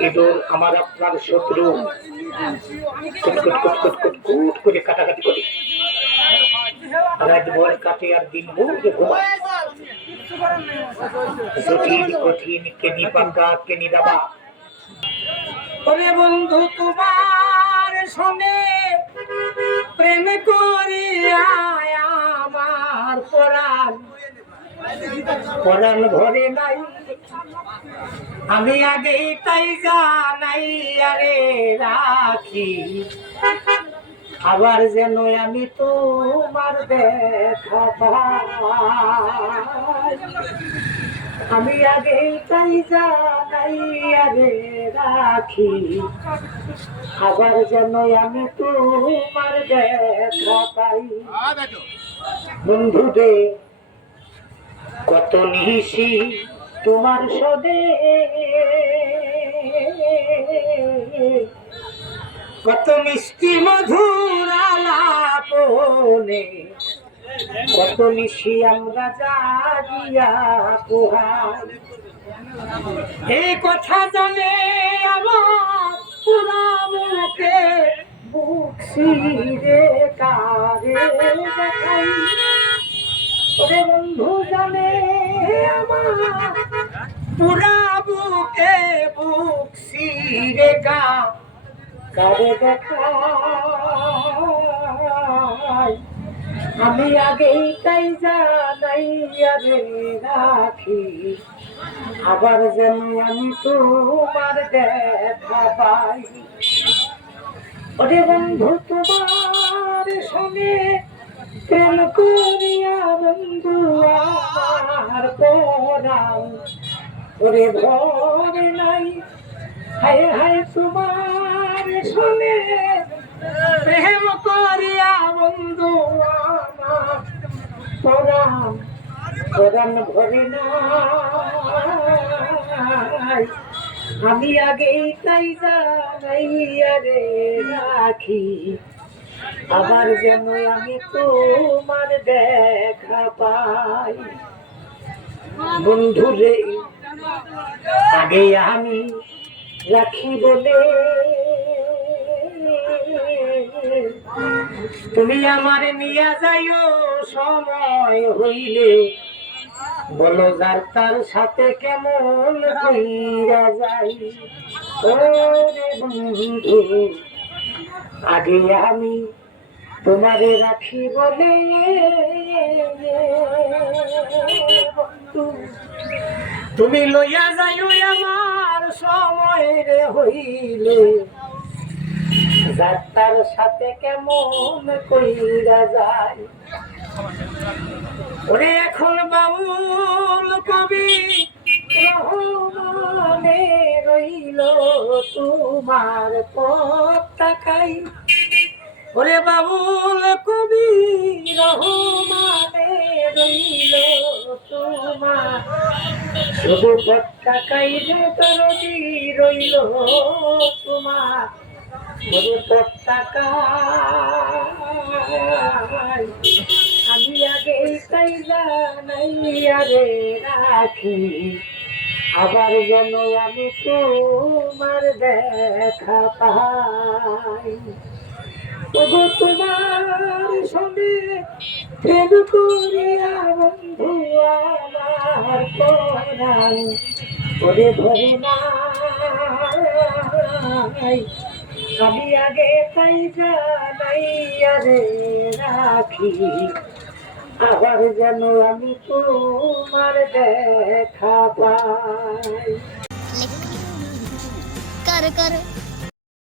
ইঁদুর আমার আপনার শত্রু করে কাটাকাটি করি। আর দিন কঠিন, কেনি কেনি দাবা। বন্ধু সঙ্গে প্রেম করিয়া আমার পরাণ ভরে নাই। আমি আগে তাই জানাই আরে রাখি। আবার যেন আমি তোমার দেখা আমি আগে তাই জানাই আরে রাখি। আবার যেন আমি তোমার দেখা পাই। বন্ধু রে কত নিশি তোমার সদে? কত মিষ্টি মধুর আলাপনে কত নিশি আমরা জাগিয়া পোহাই। এই কথা জানে আমার পুরা মুখে বুক সিরে আমার। পুরা বুকে বুক সিরে গা। কারে দেখাই আমি আগেই তাই জানাই আরে রাখি। আবার যেন আমি তোমার দেখা পাই। ওরে বন্ধু, তোমার সঙ্গে প্রেম করিয়া পরাও ওরে ভরে নাই। হায় হায় তোমার শুনে প্রেম করিয়া বন্ধু পরাণ পরাণ ভরে নাই। আমি আগেই তাই জানাই আরে রাখি। আবার যেন আমি তোমার দেখা পাই। বন্ধু রে আগে আমি রাখি বলে তুমি আমার নিয়া যাইও, সময় হইলে। বলো যার তার সাথে কেমন কইরা যাই ওরে বন্ধু, আগে আমি তোমারে রাখি বলে তুমি। লইয়া যাইও আমার সময় রে হইলে। যার তার সাথে কেমন কইরা যায়। ওরে এখন বাউল কবি, রহমানে রইল তোমার পতাকাই ওরে বাবুল কবি রহমানে রইল তোমার। শুধু রইল তোমার। শুধু পতাকাই আমি আগে আরে রাখি। আবার যেন আমি তোমার দেখা পাই। ওগো তোমার করে ধরে নাই আমি আগে তাই জানাইয়া রাখি। আবার যেন আমি তোমার দেখা পাই। কর কর